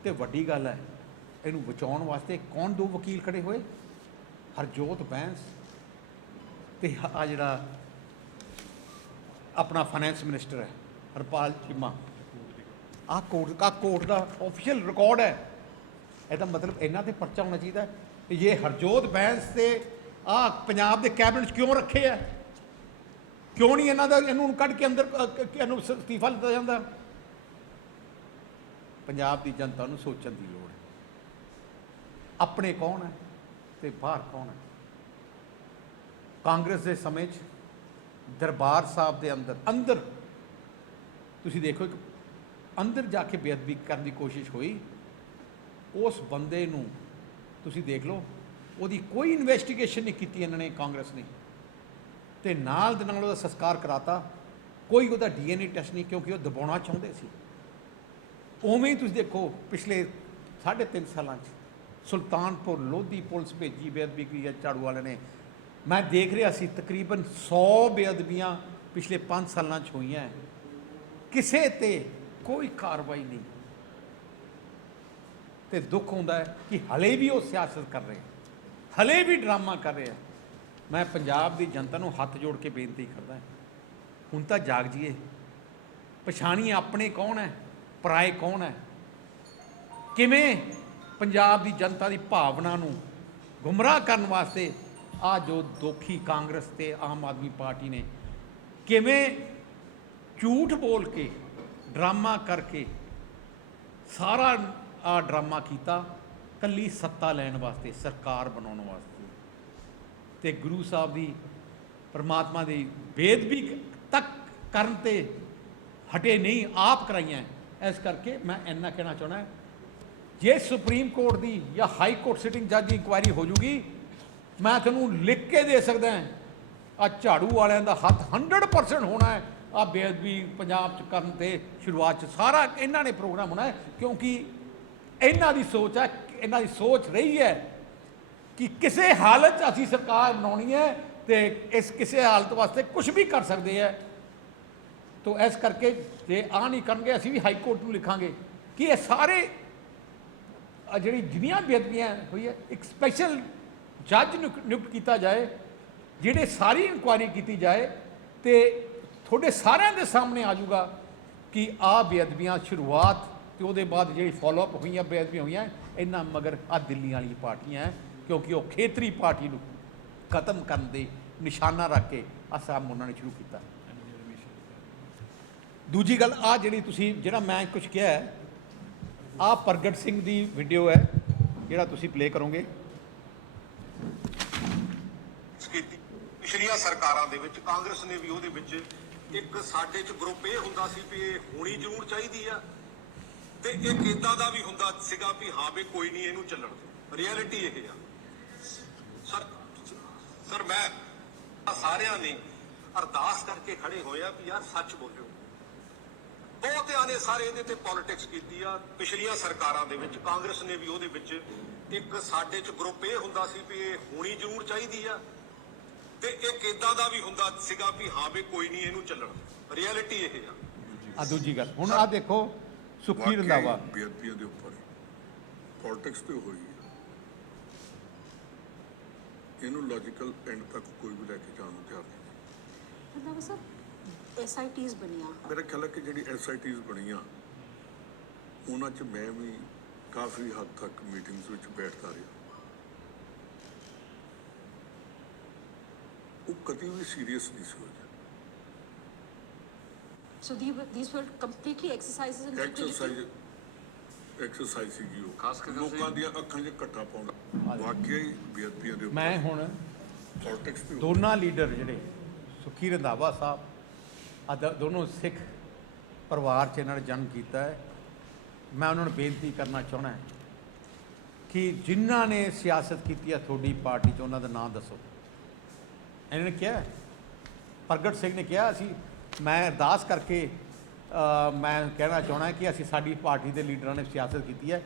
[SPEAKER 2] ਤੇ ਵੱਡੀ ਗੱਲ ਹੈ ਇਹਨੂੰ ਬਚਾਉਣ ਵਾਸਤੇ ਕੌਣ ਦੋ ਵਕੀਲ ਖੜੇ ਹੋਏ ਹਰਜੋਤ ਬੈਂਸ ਤੇ ਆ ਜਿਹੜਾ ਆਪਣਾ ਫਾਈਨੈਂਸ ਮਿਨਿਸਟਰ ਹੈ ਹਰਪਾਲ ਚਿਮਾ ਆ ਕੋਰਟ ਦਾ ਕੋਰਟ ਦਾ ਆਫੀਸ਼ੀਅਲ ਰਿਕਾਰਡ ਹੈ ਇਹਦਾ ਮਤਲਬ ਇਹਨਾਂ ਤੇ ਪਰਚਾ ਹੋਣਾ ਚਾਹੀਦਾ ਕਿ ਇਹ ਹਰਜੋਤ ਬੈਂਸ ਤੇ ਆ ਪੰਜਾਬ ਦੇ ਕੈਬਨਿਟ ਕਿਉਂ ਰੱਖੇ ਆ ਕਿਉਂ ਨਹੀਂ ਇਹਨਾਂ ਦਾ ਇਹਨੂੰ ਕੱਢ ਕੇ ਅੰਦਰ ਇਹਨੂੰ ਸਤੀਫਾ ਦਿੱਤਾ ਜਾਂਦਾ ਪੰਜਾਬ ਦੀ ਜਨਤਾ ਨੂੰ ਸੋਚਣ ਦੀ ਲੋੜ ਹੈ ਆਪਣੇ ਕੌਣ ਹੈ ਤੇ ਬਾਹਰ ਕੌਣ ਹੈ ਕਾਂਗਰਸ ਦੇ ਸਮੇਂ 'ਚ ਦਰਬਾਰ ਸਾਹਿਬ ਦੇ ਅੰਦਰ ਅੰਦਰ ਤੁਸੀਂ ਦੇਖੋ ਇੱਕ ਅੰਦਰ ਜਾ ਕੇ ਬੇਅਦਬੀ ਕਰਨ ਦੀ ਕੋਸ਼ਿਸ਼ ਹੋਈ ਉਸ ਬੰਦੇ ਨੂੰ ਤੁਸੀਂ ਦੇਖ ਲਓ ਉਹਦੀ ਕੋਈ ਇਨਵੈਸਟੀਗੇਸ਼ਨ ਨਹੀਂ ਕੀਤੀ ਇਹਨਾਂ ਨੇ ਕਾਂਗਰਸ ਨੇ ਤੇ ਨਾਲ ਦੇ ਨਾਲ ਉਹਦਾ ਸੰਸਕਾਰ ਕਰਾਤਾ ਕੋਈ ਉਹਦਾ ਡੀਐਨਏ ਟੈਸਟ ਨਹੀਂ ਕਿਉਂਕਿ ਉਹ ਦਬਾਉਣਾ ਚਾਹੁੰਦੇ ਸੀ ਉਵੇਂ ਹੀ ਤੁਸੀਂ ਦੇਖੋ ਪਿਛਲੇ 3.5 ਸਾਲਾਂ 'ਚ ਸੁਲਤਾਨਪੁਰ ਲੋਧੀ ਪੁਲਿਸ ਭੇਜੀ ਬੇਅਦਬੀ ਕੀਤੀ ਝਾੜੂ ਵਾਲੇ ਨੇ ਮੈਂ ਦੇਖ ਰਿਹਾ ਸੀ ਤਕਰੀਬਨ 100 ਬੇਅਦਬੀਆਂ ਪਿਛਲੇ 5 ਸਾਲਾਂ 'ਚ ਹੋਈਆਂ ਕਿਸੇ ਤੇ ਕੋਈ ਕਾਰਵਾਈ ਨਹੀਂ ਤੇ ਦੁੱਖ ਹੁੰਦਾ ਹੈ ਕਿ ਹਲੇ ਵੀ ਉਹ ਸਿਆਸਤ ਕਰ ਰਹੇ ਹਲੇ ਵੀ ਡਰਾਮਾ ਕਰ ਰਹੇ ਆ ਮੈਂ ਪੰਜਾਬ ਦੀ ਜਨਤਾ ਨੂੰ ਹੱਥ ਜੋੜ ਕੇ ਬੇਨਤੀ ਕਰਦਾ ਹੁਣ ਤਾਂ ਜਾਗ ਜੀਏ ਪਛਾਣੀ ਆਪਣੇ ਕੌਣ ਹੈ ਪਰਾਏ ਕੌਣ ਹੈ ਕਿਵੇਂ ਪੰਜਾਬ ਦੀ ਜਨਤਾ ਦੀ ਭਾਵਨਾ ਨੂੰ ਗੁੰਮਰਾਹ ਕਰਨ ਵਾਸਤੇ ਆ ਜੋ ਦੋਖੀ ਕਾਂਗਰਸ ਤੇ ਆਮ ਆਦਮੀ ਪਾਰਟੀ ਨੇ ਕਿਵੇਂ ਝੂਠ ਬੋਲ ਕੇ ਡਰਾਮਾ ਕਰਕੇ ਸਾਰਾ ਆ ਡਰਾਮਾ ਕੀਤਾ ਕੱਲੀ ਸੱਤਾ ਲੈਣ ਵਾਸਤੇ ਸਰਕਾਰ ਬਣਾਉਣ ਵਾਸਤੇ ਤੇ ਗੁਰੂ ਸਾਹਿਬ ਦੀ ਪਰਮਾਤਮਾ ਦੀ ਬੇਦਬੀ ਤੱਕ ਕਰਨ ਤੇ ਹਟੇ ਨਹੀਂ ਆਪ ਕਰਾਈਆਂ ਇਸ ਕਰਕੇ ਮੈਂ ਇੰਨਾ ਕਹਿਣਾ ਚਾਹਣਾ ਜੇ ਸੁਪਰੀਮ ਕੋਰਟ ਦੀ ਜਾਂ ਹਾਈ ਕੋਰਟ ਸਿਟਿੰਗ ਜੱਜ ਦੀ ਇਨਕੁਆਇਰੀ ਹੋ ਜੂਗੀ ਮੈਂ ਤੁਹਾਨੂੰ ਲਿਖ ਕੇ ਦੇ ਸਕਦਾ ਆ ਝਾੜੂ ਵਾਲਿਆਂ ਦਾ ਹੱਥ 100% ਹੋਣਾ ਹੈ ਆ ਬੇਅਦਬੀ ਪੰਜਾਬ ਚ ਕਰਨ ਤੇ ਸ਼ੁਰੂਆਤ ਚ ਸਾਰਾ ਇਹਨਾਂ ਨੇ ਪ੍ਰੋਗਰਾਮ ਹੋਣਾ ਹੈ ਕਿਉਂਕਿ ਇਹਨਾਂ ਦੀ ਸੋਚ ਹੈ ਇਹਨਾਂ ਦੀ ਸੋਚ ਰਹੀ ਹੈ ਕਿ ਕਿਸੇ ਹਾਲਤ ਅਸੀਂ ਸਰਕਾਰ ਬਣਾਉਣੀ ਹੈ ਤੇ ਇਸ ਕਿਸੇ ਹਾਲਤ ਵਾਸਤੇ ਕੁਝ ਵੀ ਕਰ ਸਕਦੇ ਆ ਤੋਂ ਇਸ ਕਰਕੇ ਜੇ ਆ ਨਹੀਂ ਕਰਨਗੇ ਅਸੀਂ ਵੀ ਹਾਈ ਕੋਰਟ ਨੂੰ ਲਿਖਾਂਗੇ ਕਿ ਇਹ ਸਾਰੇ ਜਿਹੜੀ ਜਿੰਨੀਆਂ ਬੇਅਦਬੀਆਂ ਹੋਈ ਹੈ ਇੱਕ ਸਪੈਸ਼ਲ ਜੱਜ ਨਿਯੁਕਤ ਕੀਤਾ ਜਾਏ ਜਿਹੜੇ ਸਾਰੀ ਇਨਕੁਆਇਰੀ ਕੀਤੀ ਜਾਏ ਤੇ ਤੁਹਾਡੇ ਸਾਰਿਆਂ ਦੇ ਸਾਹਮਣੇ ਆ ਜਾਊਗਾ ਕਿ ਆ ਬੇਅਦਬੀਆਂ ਸ਼ੁਰੂਆਤ ਤੇ ਉਹਦੇ ਬਾਅਦ ਜਿਹੜੀ ਫਾਲੋ ਅਪ ਹੋਈਆਂ ਬੇਅਦਬੀ ਹੋਈਆਂ ਇਹਨਾਂ ਮਗਰ ਆ ਦਿੱਲੀ ਵਾਲੀ ਪਾਰਟੀਆਂ ਕਿਉਂਕਿ ਉਹ ਖੇਤਰੀ ਪਾਰਟੀ ਨੂੰ ਖਤਮ ਕਰਨ ਦੇ ਨਿਸ਼ਾਨਾ ਰੱਖ ਕੇ ਅਸਾਮ ਉਹਨਾਂ ਨੇ ਸ਼ੁਰੂ ਕੀਤਾ ਦੂਜੀ ਗੱਲ ਆ ਜਿਹੜੀ ਤੁਸੀਂ ਜਿਹੜਾ ਮੈਂ ਕੁਝ ਕਿਹਾ ਆ ਪ੍ਰਗਟ ਸਿੰਘ ਦੀ ਵੀਡੀਓ ਹੈ ਜਿਹੜਾ ਤੁਸੀਂ ਪਲੇ ਕਰੋਗੇ
[SPEAKER 3] ਪਿਛਲੀਆਂ ਸਰਕਾਰਾਂ ਦੇ ਵਿੱਚ ਕਾਂਗਰਸ ਨੇ ਵੀ ਉਹਦੇ ਵਿੱਚ ਇੱਕ ਸਾਡੇ ਚ ਗਰੁੱਪ ਇਹ ਹੁੰਦਾ ਸੀ ਕਿ ਇਹ ਹੋਣੀ ਜ਼ਰੂਰ ਚਾਹੀਦੀ ਆ ਤੇ ਇੱਕ ਇਦਾਂ ਦਾ ਵੀ ਹੁੰਦਾ ਸੀਗਾ ਵੀ ਹਾਂ ਵੀ ਕੋਈ ਨਹੀਂ ਇਹਨੂੰ ਚੱਲਣ ਦੇ ਰਿਐਲਿਟੀ ਇਹ ਆ ਸਰ ਸਰ ਮੈਂ ਸਾਰਿਆਂ ਨੇ ਅਰਦਾਸ ਕਰਕੇ ਖੜੇ ਹੋਏ ਆ ਵੀ ਯਾਰ ਸੱਚ ਬੋਲਿਓ ਬਹੁਤਿਆਂ ਨੇ ਸਾਰੇ ਇਹਦੇ ਤੇ ਪੋਲਿਟਿਕਸ ਕੀਤੀ ਆ ਪਿਛਲੀਆਂ ਸਰਕਾਰਾਂ ਦੇ ਵਿੱਚ ਕਾਂਗਰਸ ਨੇ ਵੀ ਉਹਦੇ ਵਿੱਚ ਇੱਕ ਸਾਡੇ ਚ ਗਰੁੱਪ ਇਹ ਹੁੰਦਾ ਸੀ ਵੀ ਇਹ ਹੋਣੀ ਜ਼ਰੂਰ ਚਾਹੀਦੀ ਆ ਤੇ ਇੱਕ ਇਦਾਂ ਦਾ ਵੀ ਹੁੰਦਾ ਸੀਗਾ ਵੀ ਹਾਂ ਵੀ ਕੋਈ ਨਹੀਂ ਇਹਨੂੰ ਚੱਲਣ ਰਿਐਲਿਟੀ ਇਹ ਆ
[SPEAKER 2] ਆ ਦੂਜੀ ਗੱਲ ਹੁਣ ਆ ਦੇਖੋ ਸੁੱਖੀ ਰੰਦਾਵਾ ਬੀਆਰਪੀਆਂ ਦੇ ਉੱਪਰ
[SPEAKER 3] ਪੋਲਿਟਿਕਸ ਤੇ ਹੋਈ ਹੈ ਇਹਨੂੰ ਲੌਜੀਕਲ ਐਂਡ ਤੱਕ ਕੋਈ ਵੀ ਲੈ ਕੇ ਜਾਣ ਨੂੰ ਤਿਆਰ ਨਹੀਂ ਰੰਦਾਵਾ ਐਸਆਈਟੀਜ਼ ਬਣੀਆਂ ਮੇਰੇ ਖਿਆਲ ਹੈ ਕਿ ਜਿਹੜੀ ਐਸਆਈਟੀਜ਼ ਬਣੀਆਂ ਉਹਨਾਂ 'ਚ ਮੈਂ ਵੀ ਕਾਫੀ ਹੱਦ ਤੱਕ ਮੀਟਿੰਗਸ ਵਿੱਚ ਬੈਠਦਾ ਰਿਹਾ ਉਹ ਕਦੀ ਵੀ ਸੀਰੀਅਸ ਨਹੀਂ ਸੀ ਹੋਇਆ
[SPEAKER 4] so these were, these completely completely exercises exercise
[SPEAKER 3] exercise ਸੀਗੀ ਉਹ ਖਾਸ ਕਰਕੇ ਲੋਕਾਂ ਦੀਆਂ ਅੱਖਾਂ 'ਚ ਕੱਟਾ
[SPEAKER 2] ਪਾਉਣਾ ਵਾਕਿਆ ਹੀ ਬੇਅਦਬੀਆਂ ਦੇ ਮੈਂ ਹੁਣ ਪੋਲਿਟਿਕਸ ਵੀ ਦੋਨਾਂ ਲੀਡਰ ਜਿਹੜੇ ਸੁਖੀ ਰੰਧਾਵਾ ਸਾਹਿਬ ਆ ਦੋਨੋਂ ਸਿੱਖ ਪਰਿਵਾਰ 'ਚ ਇਹਨਾਂ ਨੇ ਜਨਮ ਕੀਤਾ ਹੈ ਮੈਂ ਉਹਨਾਂ ਨੂੰ ਬੇਨਤੀ ਕਰਨਾ ਚਾਹਣਾ ਹੈ ਕਿ ਜਿਨ੍ਹਾਂ ਨੇ ਸਿਆਸਤ ਕੀਤੀ ਹੈ ਤੁਹਾਡੀ ਪਾਰਟੀ 'ਚ ਉਹਨਾਂ ਦਾ ਨਾਮ ਦੱਸੋ ਇਹਨਾਂ ਨੇ ਕਿਹਾ ਪ੍ਰਗਟ ਸਿੰਘ ਨੇ ਕਿਹਾ ਅਸੀਂ ਮੈਂ ਅਰਦਾਸ ਕਰਕੇ ਮੈਂ ਕਹਿਣਾ ਚਾਹਣਾ ਕਿ ਅਸੀਂ ਸਾਡੀ ਪਾਰਟੀ ਦੇ ਲੀਡਰਾਂ ਨੇ ਸਿਆਸਤ ਕੀਤੀ ਹੈ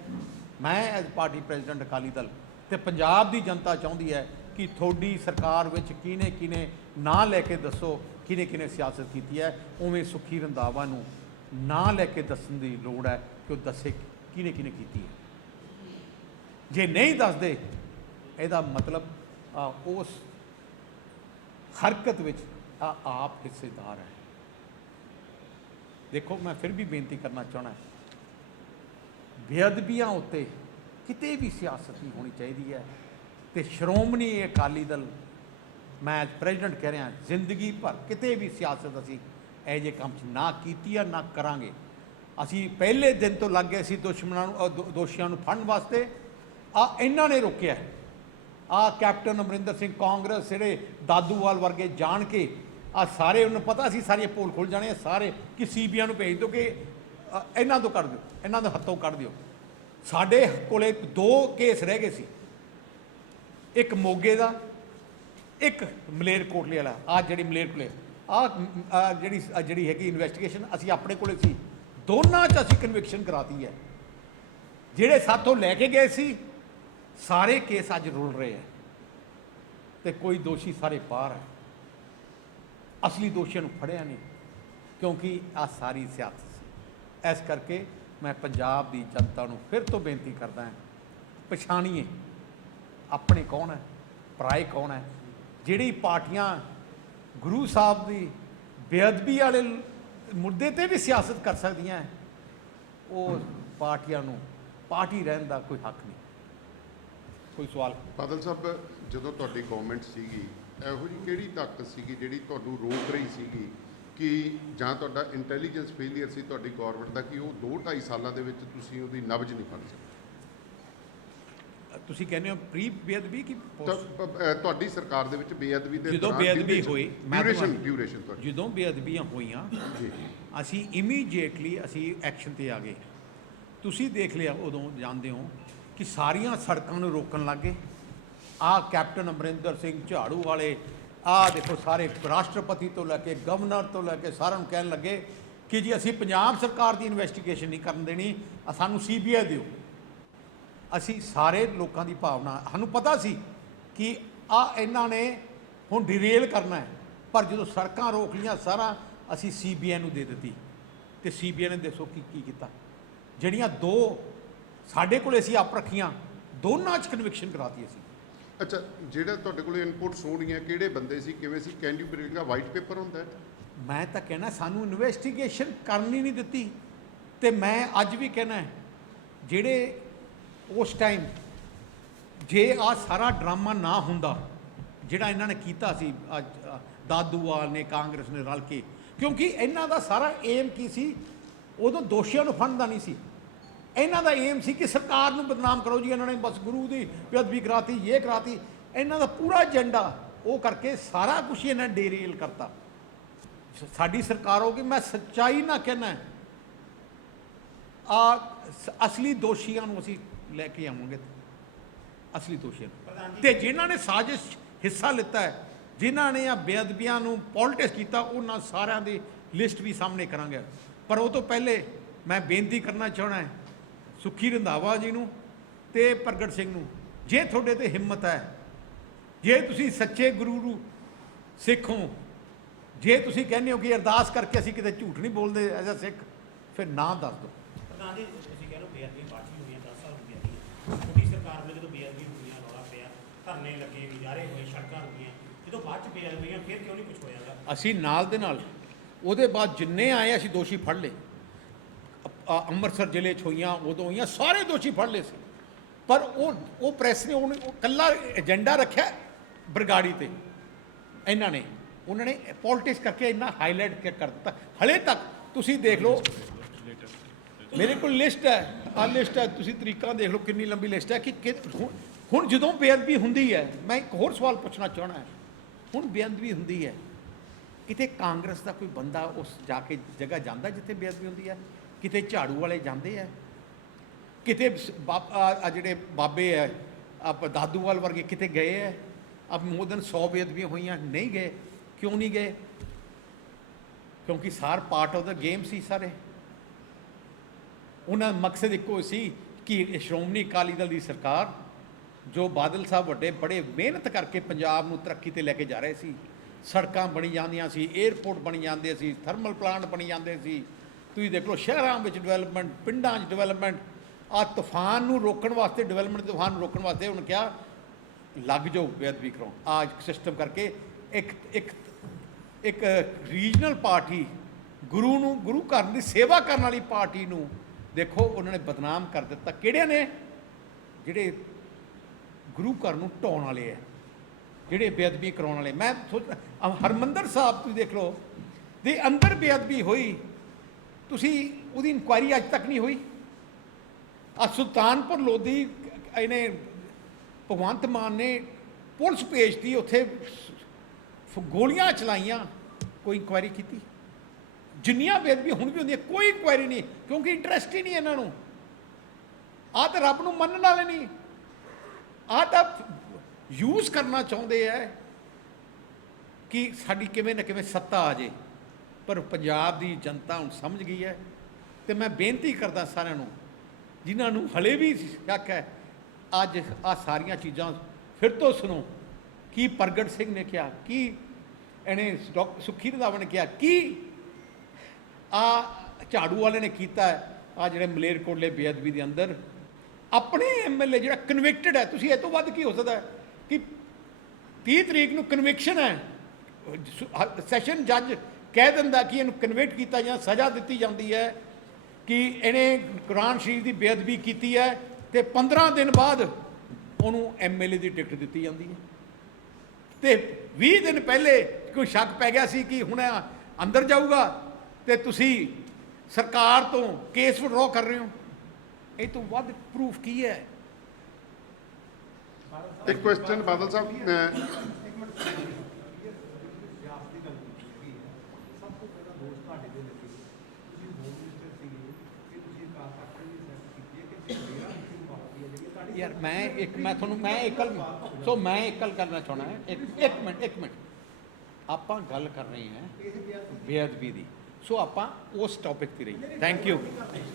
[SPEAKER 2] ਮੈਂ as party president Akali Dal ਤੇ ਪੰਜਾਬ ਦੀ ਜਨਤਾ ਚਾਹੁੰਦੀ ਹੈ ਕਿ ਤੁਹਾਡੀ ਸਰਕਾਰ ਵਿੱਚ ਕਿਨੇ ਕਿਨੇ ਨਾਂ ਲੈ ਕੇ ਦੱਸੋ ਕਿਨੇ ਕਿਨੇ ਸਿਆਸਤ ਕੀਤੀ ਹੈ ਉਵੇਂ ਸੁਖੀ ਰੰਦਾਵਾ ਨੂੰ ਨਾਂ ਲੈ ਕੇ ਦੱਸਣ ਦੀ ਲੋੜ ਹੈ ਕਿ ਉਹ ਦੱਸੇ ਕਿਨੇ ਕਿਨੇ ਕੀਤੀ ਹੈ ਜੇ ਨਹੀਂ ਦੱਸਦੇ ਇਹਦਾ ਮਤਲਬ ਉਸ ਹਰਕਤ ਵਿੱਚ ਆਪ ਹਿੱਸੇਦਾਰ ਹੈ ਦੇਖੋ ਮੈਂ ਫਿਰ ਵੀ ਬੇਨਤੀ ਕਰਨਾ ਚਾਹਣਾ ਬੇਅਦਬੀਆਂ ਉੱਤੇ ਕਿਤੇ ਵੀ ਸਿਆਸਤ ਨਹੀਂ ਹੋਣੀ ਚਾਹੀਦੀ ਹੈ ਤੇ ਸ਼੍ਰੋਮਣੀ ਅਕਾਲੀ ਦਲ ਮੈਂ ਅੱਜ ਪ੍ਰੈਜ਼ੀਡੈਂਟ ਕਹਿ ਰਿਹਾ ਜ਼ਿੰਦਗੀ ਭਰ ਕਿਤੇ ਵੀ ਸਿਆਸਤ ਅਸੀਂ ਇਹ ਜੇ ਕੰਮ ਨਾ ਕੀਤੀ ਆ ਨਾ ਕਰਾਂਗੇ ਅਸੀਂ ਪਹਿਲੇ ਦਿਨ ਤੋਂ ਲੱਗ ਗਏ ਸੀ ਦੁਸ਼ਮਣਾਂ ਨੂੰ ਦੋਸ਼ੀਆਂ ਨੂੰ ਫੜਨ ਵਾਸਤੇ ਆ ਇਹਨਾਂ ਨੇ ਰੋਕਿਆ ਆ ਕੈਪਟਨ ਅਮਰਿੰਦਰ ਸਿੰਘ ਕਾਂਗਰਸ ਜਿਹੜੇ ਦਾਦੂਵਾਲ ਵਰਗੇ ਜਾਣ ਕੇ ਆ ਸਾਰੇ ਉਹਨੂੰ ਪਤਾ ਸੀ ਸਾਰੀਆਂ ਪੋਲ ਖੁੱਲ ਜਾਣੇ ਸਾਰੇ ਕਿ ਸੀਬੀਆਂ ਨੂੰ ਭੇਜ ਦਿਓ ਕਿ ਇਹਨਾਂ ਤੋਂ ਕੱਢ ਦਿਓ ਇਹਨਾਂ ਦੇ ਹੱਥੋਂ ਕੱਢ ਦਿਓ ਸਾਡੇ ਕੋਲੇ ਦੋ ਕੇਸ ਰਹਿ ਗਏ ਸੀ ਇੱਕ ਮੋਗੇ ਦਾ ਇੱਕ ਮਲੇਰਕੋਟਲੇ ਵਾਲਾ ਆ ਜਿਹੜੀ ਮਲੇਰਕੋਟਲੇ ਆ ਜਿਹੜੀ ਜਿਹੜੀ ਹੈਗੀ ਇਨਵੈਸਟੀਗੇਸ਼ਨ ਅਸੀਂ ਆਪਣੇ ਕੋਲੇ ਸੀ ਦੋਨਾਂ 'ਚ ਅਸੀਂ ਕਨਵਿਕਸ਼ਨ ਕਰਾਤੀ ਹੈ ਜਿਹੜੇ ਸਾਥੋਂ ਲੈ ਕੇ ਗਏ ਸੀ ਸਾਰੇ ਕੇਸ ਅੱਜ ਰੁਲ ਰਹੇ ਆ ਤੇ ਕੋਈ ਦੋਸ਼ੀ ਸਾਰੇ ਬਾਹਰ ਹੈ ਅਸਲੀ ਦੋਸ਼ੀਆਂ ਨੂੰ ਫੜਿਆ ਨਹੀਂ ਕਿਉਂਕਿ ਆ ਸਾਰੀ ਸਿਆਸਤ ਸੀ ਇਸ ਕਰਕੇ ਮੈਂ ਪੰਜਾਬ ਦੀ ਜਨਤਾ ਨੂੰ ਫਿਰ ਤੋਂ ਬੇਨਤੀ ਕਰਦਾ ਹਾਂ ਪਛਾਣੀਏ ਆਪਣੇ ਕੌਣ ਹੈ ਪਰਾਏ ਕੌਣ ਹੈ ਜਿਹੜੀ ਪਾਰਟੀਆਂ ਗੁਰੂ ਸਾਹਿਬ ਦੀ ਬੇਅਦਬੀ ਵਾਲੇ ਮੁੱਦੇ ਤੇ ਵੀ ਸਿਆਸਤ ਕਰ ਸਕਦੀਆਂ ਉਹ ਪਾਰਟੀਆਂ ਨੂੰ ਪਾਰਟੀ ਰਹਿਣ ਦਾ ਕੋਈ ਹੱਕ ਨਹੀਂ
[SPEAKER 5] ਕੋਈ ਸਵਾਲ ਬਾਦਲ ਸਾਹਿਬ ਜਦੋਂ ਤੁਹਾਡੀ ਗਵਰਨਮੈਂਟ ਸੀਗੀ ਇਹੋ ਜੀ ਕਿਹੜੀ ਤਾਕਤ ਸੀਗੀ ਜਿਹੜੀ ਤੁਹਾਨੂੰ ਰੋਕ ਰਹੀ ਸੀਗੀ ਕਿ ਜਾਂ ਤੁਹਾਡਾ ਇੰਟੈਲੀਜੈਂਸ ਫੇਲਿਅਰ ਸੀ ਤੁਹਾਡੀ ਗਵਰਨਮੈਂਟ ਦਾ ਕਿ ਉਹ 2.5 ਸਾਲਾਂ ਦੇ ਵਿੱਚ ਤੁਸੀਂ ਉਹਦੀ ਨਬਜ ਨਹੀਂ ਫੜ ਸਕਦੇ
[SPEAKER 2] ਤੁਸੀਂ ਕਹਿੰਦੇ ਹੋ ਪ੍ਰੀ ਬੇਅਦਬੀ ਕਿ ਤੁਹਾਡੀ ਸਰਕਾਰ ਦੇ ਵਿੱਚ ਬੇਅਦਬੀ ਦੇ ਜਦੋਂ ਬੇਅਦਬੀ ਹੋਈ ਡਿਊਰੇਸ਼ਨ ਡਿਊਰੇਸ਼ਨ ਤੁਹਾਡੀ ਜਦੋਂ ਬੇਅਦਬੀਆਂ ਹੋਈਆਂ ਅਸੀਂ ਇਮੀਡੀਏਟਲੀ ਅਸੀਂ ਐਕਸ਼ਨ ਤੇ ਆ ਗਏ ਤੁਸੀਂ ਦੇਖ ਲਿਆ ਉਦੋਂ ਜਾਣਦੇ ਹੋ ਕਿ ਸਾਰੀਆਂ ਸੜਕਾਂ ਨੂੰ ਰੋਕਣ ਲੱਗੇ ਆ ਕੈਪਟਨ ਅਮਰਿੰਦਰ ਸਿੰਘ ਝਾੜੂ ਵਾਲੇ ਆ ਦੇਖੋ ਸਾਰੇ ਰਾਸ਼ਟਰਪਤੀ ਤੋਂ ਲੈ ਕੇ ਗਵਰਨਰ ਤੋਂ ਲੈ ਕੇ ਸਾਰਿਆਂ ਨੂੰ ਕਹਿਣ ਲੱਗੇ ਕਿ ਜੀ ਅਸੀਂ ਪੰਜਾਬ ਸਰਕਾਰ ਦੀ ਇਨਵੈਸਟੀਗੇਸ਼ਨ ਨਹੀਂ ਕਰਨ ਦੇਣੀ ਸਾਨੂੰ ਸੀਬੀਆਈ ਦਿਓ ਅਸੀਂ ਸਾਰੇ ਲੋਕਾਂ ਦੀ ਭਾਵਨਾ ਸਾਨੂੰ ਪਤਾ ਸੀ ਕਿ ਆ ਇਹਨਾਂ ਨੇ ਹੁਣ ਡਿਰੇਲ ਕਰਨਾ ਹੈ ਪਰ ਜਦੋਂ ਸੜਕਾਂ ਰੋਕ ਲੀਆਂ ਸਾਰਾ ਅਸੀਂ ਸੀਬੀਆਈ ਨੂੰ ਦੇ ਦਿੱਤੀ ਤੇ ਸੀਬੀਆਈ ਨੇ ਦੇਖੋ ਕੀ ਕੀ ਕੀਤਾ ਜਿਹੜੀਆਂ ਦੋ ਸਾਡੇ ਕੋਲੇ ਸੀ ਆਪ ਰੱਖੀਆਂ ਦੋਨਾਂ 'ਚ ਕਨਵਿਕਸ਼ਨ ਕਰਾਤੀ
[SPEAKER 5] ਅਸੀਂ ਅੱਛਾ ਜਿਹੜਾ ਤੁਹਾਡੇ ਕੋਲ ਇਨਪੁਟਸ ਹੋਣੀਆਂ ਕਿਹੜੇ ਬੰਦੇ ਸੀ ਕਿਵੇਂ ਸੀ ਕੈਂਡੀਡੇਟ ਦਾ ਵਾਈਟ ਪੇਪਰ ਹੁੰਦਾ
[SPEAKER 2] ਮੈਂ ਤਾਂ ਕਹਿਣਾ ਸਾਨੂੰ ਇਨਵੈਸਟੀਗੇਸ਼ਨ ਕਰਨੀ ਨਹੀਂ ਦਿੱਤੀ ਤੇ ਮੈਂ ਅੱਜ ਵੀ ਕਹਿਣਾ ਜਿਹੜੇ ਉਸ ਟਾਈਮ ਜੇ ਆ ਸਾਰਾ ਡਰਾਮਾ ਨਾ ਹੁੰਦਾ ਜਿਹੜਾ ਇਹਨਾਂ ਨੇ ਕੀਤਾ ਸੀ ਅੱਜ ਦਾਦੂਆ ਨੇ ਕਾਂਗਰਸ ਨੇ ਰਲ ਕੇ ਕਿਉਂਕਿ ਇਹਨਾਂ ਦਾ ਸਾਰਾ ਏਮ ਕੀ ਸੀ ਉਦੋਂ ਦੋਸ਼ੀਆਂ ਨੂੰ ਦਾ ਨਹੀਂ ਸੀ ਇਹਨਾਂ ਦਾ ਏਮ ਸੀ ਕਿ ਸਰਕਾਰ ਨੂੰ ਬਦਨਾਮ ਕਰੋ ਜੀ ਇਹਨਾਂ ਨੇ ਬਸ ਗੁਰੂ ਦੀ ਬੇਅਦਬੀ ਕਰਾਤੀ ਇਹ ਕਰਾਤੀ ਇਹਨਾਂ ਦਾ ਪੂਰਾ ਏਜੰਡਾ ਉਹ ਕਰਕੇ ਸਾਰਾ ਕੁਝ ਇਹਨਾਂ ਡੇਰੇਲ ਕਰਤਾ ਸਾਡੀ ਸਰਕਾਰ ਹੋ ਕਿ ਮੈਂ ਸੱਚਾਈ ਨਾ ਕਹਿਣਾ ਆ ਅਸਲੀ ਦੋਸ਼ੀਆਂ ਨੂੰ ਅਸੀਂ ਲੈ ਕੇ ਆਵਾਂਗੇ ਅਸਲੀ ਦੋਸ਼ੀਆਂ ਤੇ ਜਿਨ੍ਹਾਂ ਨੇ ਸਾਜ਼ਿਸ਼ ਹਿੱਸਾ ਲਿੱਤਾ ਹੈ ਜਿਨ੍ਹਾਂ ਨੇ ਆ ਬੇਅਦਬੀਆਂ ਨੂੰ ਪੋਲਿਟਿਕਸ ਕੀਤਾ ਉਹਨਾਂ ਸਾਰਿਆਂ ਦੀ ਲਿਸਟ ਵੀ ਸਾਹਮਣੇ ਕਰਾਂਗੇ ਪਰ ਉਹ ਤੋਂ ਪਹਿਲੇ ਮੈਂ ਬੇਨਤੀ ਕਰਨਾ ਚਾਹਣਾ ਹੈ ਸੁਖੀ ਰੰਧਾਵਾ ਜੀ ਨੂੰ ਤੇ ਪ੍ਰਗਟ ਸਿੰਘ ਨੂੰ ਜੇ ਤੁਹਾਡੇ ਤੇ ਹਿੰਮਤ ਹੈ ਜੇ ਤੁਸੀਂ ਸੱਚੇ ਗੁਰੂ ਨੂੰ ਸਿੱਖੋ ਜੇ ਤੁਸੀਂ ਕਹਿੰਦੇ ਹੋ ਕਿ ਅਰਦਾਸ ਕਰਕੇ ਅਸੀਂ ਕਿਤੇ ਝੂਠ ਨਹੀਂ ਬੋਲਦੇ ਐਜ਼ ਅ ਸਿੱਖ ਫਿਰ ਨਾ ਦੱਸ ਦਿਓ ਤੁਸੀਂ ਕਹਿੰਦੇ ਬੇਅਦਬੀ ਸਰਕਾਰ ਬੇਅਦਬੀ ਪਿਆ ਲੱਗੇ ਹੋਏ ਜਦੋਂ ਬਾਅਦ ਚ ਬੇਅਦਬੀਆਂ ਫਿਰ ਕਿਉਂ ਨਹੀਂ ਅਸੀਂ ਨਾਲ ਦੇ ਨਾਲ ਉਹਦੇ ਬਾਅਦ ਜਿੰਨੇ ਆਏ ਅਸੀਂ ਦੋਸ਼ੀ ਫੜ ਲਏ ਅੰਮ੍ਰਿਤਸਰ ਜ਼ਿਲ੍ਹੇ 'ਚ ਹੋਈਆਂ ਉਦੋਂ ਹੋਈਆਂ ਸਾਰੇ ਦੋਸ਼ੀ ਫੜ ਲਏ ਸੀ ਪਰ ਉਹ ਉਹ ਪ੍ਰੈਸ ਨੇ ਉਹ ਕੱਲਾ ਏਜੰਡਾ ਰੱਖਿਆ ਬਰਗਾੜੀ ਤੇ ਇਹਨਾਂ ਨੇ ਉਹਨਾਂ ਨੇ ਪੋਲਿਟਿਕਸ ਕਰਕੇ ਇੰਨਾ ਹਾਈਲਾਈਟ ਕਰ ਦਿੱਤਾ ਹਲੇ ਤੱਕ ਤੁਸੀਂ ਦੇਖ ਲਓ ਮੇਰੇ ਕੋਲ ਲਿਸਟ ਹੈ ਆ ਲਿਸਟ ਹੈ ਤੁਸੀਂ ਤਰੀਕਾ ਦੇਖ ਲਓ ਕਿੰਨੀ ਲੰਬੀ ਲਿਸਟ ਹੈ ਕਿ ਹੁਣ ਜਦੋਂ ਬੇਅਦਬੀ ਹੁੰਦੀ ਹੈ ਮੈਂ ਇੱਕ ਹੋਰ ਸਵਾਲ ਪੁੱਛਣਾ ਚਾਹਣਾ ਹੈ ਹੁਣ ਬੇਅਦਬੀ ਹੁੰਦੀ ਹੈ ਕਿਤੇ ਕਾਂਗਰਸ ਦਾ ਕੋਈ ਬੰਦਾ ਉਸ ਜਾ ਕੇ ਜਗ੍ਹਾ ਜਾਂਦਾ ਜਿੱਥੇ ਬੇਅਦਬੀ ਹੁੰਦੀ ਹੈ ਕਿਤੇ ਝਾੜੂ ਵਾਲੇ ਜਾਂਦੇ ਆ ਕਿਤੇ ਆ ਜਿਹੜੇ ਬਾਬੇ ਆ ਆਪ ਵਾਲ ਵਰਗੇ ਕਿਤੇ ਗਏ ਆ ਅਬ ਮੋਦਨ 100 ਵੀ ਹੋਈਆਂ ਨਹੀਂ ਗਏ ਕਿਉਂ ਨਹੀਂ ਗਏ ਕਿਉਂਕਿ ਸਾਰ ਪਾਰਟ ਆਫ ਦਾ ਗੇਮ ਸੀ ਸਾਰੇ ਉਹਨਾਂ ਮਕਸਦ ਇੱਕੋ ਸੀ ਕਿ ਸ਼੍ਰੋਮਣੀ ਅਕਾਲੀ ਦਲ ਦੀ ਸਰਕਾਰ ਜੋ ਬਾਦਲ ਸਾਹਿਬ ਵੱਡੇ ਬੜੇ ਮਿਹਨਤ ਕਰਕੇ ਪੰਜਾਬ ਨੂੰ ਤਰੱਕੀ ਤੇ ਲੈ ਕੇ ਜਾ ਰਹੇ ਸੀ ਸੜਕਾਂ ਬਣੀ ਜਾਂਦੀਆਂ ਸੀ 에어ਪੋਰਟ ਬਣੀ ਜਾਂਦੇ ਸੀ ਥਰਮਲ ਪਲਾਂਟ ਬਣੀ ਜਾਂਦੇ ਸੀ ਤੁਸੀਂ ਦੇਖ ਲਓ ਸ਼ਹਿਰਾਂ ਵਿੱਚ ਡਿਵੈਲਪਮੈਂਟ ਪਿੰਡਾਂ 'ਚ ਡਿਵੈਲਪਮੈਂਟ ਆ ਤੂਫਾਨ ਨੂੰ ਰੋਕਣ ਵਾਸਤੇ ਡਿਵੈਲਪਮੈਂਟ ਤੂਫਾਨ ਨੂੰ ਰੋਕਣ ਵਾਸਤੇ ਉਹਨਾਂ ਕਿਹਾ ਲੱਗ ਜਾਓ ਬੇਅਦਬੀ ਕਰੋ ਆ ਸਿਸਟਮ ਕਰਕੇ ਇੱਕ ਇੱਕ ਇੱਕ ਰੀਜਨਲ ਪਾਰਟੀ ਗੁਰੂ ਨੂੰ ਗੁਰੂ ਘਰ ਦੀ ਸੇਵਾ ਕਰਨ ਵਾਲੀ ਪਾਰਟੀ ਨੂੰ ਦੇਖੋ ਉਹਨਾਂ ਨੇ ਬਦਨਾਮ ਕਰ ਦਿੱਤਾ ਕਿਹੜਿਆਂ ਨੇ ਜਿਹੜੇ ਗੁਰੂ ਘਰ ਨੂੰ ਢਾਉਣ ਵਾਲੇ ਆ ਜਿਹੜੇ ਬੇਅਦਬੀ ਕਰਾਉਣ ਵਾਲੇ ਮੈਂ ਹਰਮੰਦਰ ਸਾਹਿਬ ਤੁਸੀਂ ਦੇਖ ਲਓ ਦੇ ਅੰਦਰ ਬੇਅਦਬੀ ਹੋਈ ਤੁਸੀਂ ਉਹਦੀ ਇਨਕੁਆਇਰੀ ਅੱਜ ਤੱਕ ਨਹੀਂ ਹੋਈ ਆ ਸੁਲਤਾਨਪੁਰ ਲੋਧੀ ਇਹਨੇ ਭਗਵੰਤ ਮਾਨ ਨੇ ਪੁਲਿਸ ਭੇਜਤੀ ਉੱਥੇ ਗੋਲੀਆਂ ਚਲਾਈਆਂ ਕੋਈ ਇਨਕੁਆਇਰੀ ਕੀਤੀ ਜਿੰਨੀਆਂ ਵੇਦ ਵੀ ਹੁਣ ਵੀ ਹੁੰਦੀ ਕੋਈ ਇਨਕੁਆਇਰੀ ਨਹੀਂ ਕਿਉਂਕਿ ਇੰਟਰਸਟ ਹੀ ਨਹੀਂ ਇਹਨਾਂ ਨੂੰ ਆ ਤਾਂ ਰੱਬ ਨੂੰ ਮੰਨਣ ਵਾਲੇ ਨਹੀਂ ਆ ਤਾਂ ਯੂਜ਼ ਕਰਨਾ ਚਾਹੁੰਦੇ ਐ ਕਿ ਸਾਡੀ ਕਿਵੇਂ ਨਾ ਕਿਵੇਂ ਸੱਤਾ ਆ ਜੇ ਪਰ ਪੰਜਾਬ ਦੀ ਜਨਤਾ ਹੁਣ ਸਮਝ ਗਈ ਹੈ ਤੇ ਮੈਂ ਬੇਨਤੀ ਕਰਦਾ ਸਾਰਿਆਂ ਨੂੰ ਜਿਨ੍ਹਾਂ ਨੂੰ ਹਲੇ ਵੀ ਸ਼ੱਕ ਹੈ ਅੱਜ ਆ ਸਾਰੀਆਂ ਚੀਜ਼ਾਂ ਫਿਰ ਤੋਂ ਸੁਣੋ ਕੀ ਪ੍ਰਗਟ ਸਿੰਘ ਨੇ ਕਿਹਾ ਕੀ ਇਹਨੇ ਸੁਖੀ ਰਦਾਵਣ ਨੇ ਕਿਹਾ ਕੀ ਆ ਝਾੜੂ ਵਾਲੇ ਨੇ ਕੀਤਾ ਆ ਜਿਹੜੇ ਮਲੇਰਕੋਟਲੇ ਬੇਅਦਬੀ ਦੇ ਅੰਦਰ ਆਪਣੇ ਐਮਐਲਏ ਜਿਹੜਾ ਕਨਵਿਕਟਡ ਹੈ ਤੁਸੀਂ ਇਹ ਤੋਂ ਵੱਧ ਕੀ ਹੋ ਸਕਦਾ ਕਿ 30 ਤਰੀਕ ਨੂੰ ਕਨਵਿਕਸ਼ਨ ਹੈ ਸੈਸ਼ਨ ਜੱਜ ਕਹਿ ਦਿੰਦਾ ਕਿ ਇਹਨੂੰ ਕਨਵਰਟ ਕੀਤਾ ਜਾਂ ਸਜ਼ਾ ਦਿੱਤੀ ਜਾਂਦੀ ਹੈ ਕਿ ਇਹਨੇ ਕੁਰਾਨ ਸ਼ਰੀਫ ਦੀ ਬੇਅਦਬੀ ਕੀਤੀ ਹੈ ਤੇ 15 ਦਿਨ ਬਾਅਦ ਉਹਨੂੰ ਐਮਐਲਏ ਦੀ ਟਿਕਟ ਦਿੱਤੀ ਜਾਂਦੀ ਹੈ ਤੇ 20 ਦਿਨ ਪਹਿਲੇ ਕੋਈ ਸ਼ੱਕ ਪੈ ਗਿਆ ਸੀ ਕਿ ਹੁਣ ਅੰਦਰ ਜਾਊਗਾ ਤੇ ਤੁਸੀਂ ਸਰਕਾਰ ਤੋਂ ਕੇਸ ਵਿਡਰਾ ਕਰ ਰਹੇ ਹੋ ਇਹ ਤੋਂ ਵੱਧ ਪ੍ਰੂਫ ਕੀ ਹੈ ਇੱਕ ਕੁਐਸਚਨ ਬਾਦਲ ਸਾਹਿਬ ਯਾਰ ਮੈਂ ਇੱਕ ਮੈਂ ਤੁਹਾਨੂੰ ਮੈਂ ਇਕਲ ਸੋ ਮੈਂ ਇਕਲ ਕਰਨਾ ਚਾਹਣਾ ਹੈ ਇੱਕ ਇੱਕ ਮਿੰਟ ਇੱਕ ਮਿੰਟ ਆਪਾਂ ਗੱਲ ਕਰ ਰਹੇ ਹਾਂ ਬੇਅਦਬੀ ਦੀ ਸੋ ਆਪਾਂ ਉਸ ਟੌਪਿਕ ਤੇ ਰਹੀ ਥੈਂਕ ਯੂ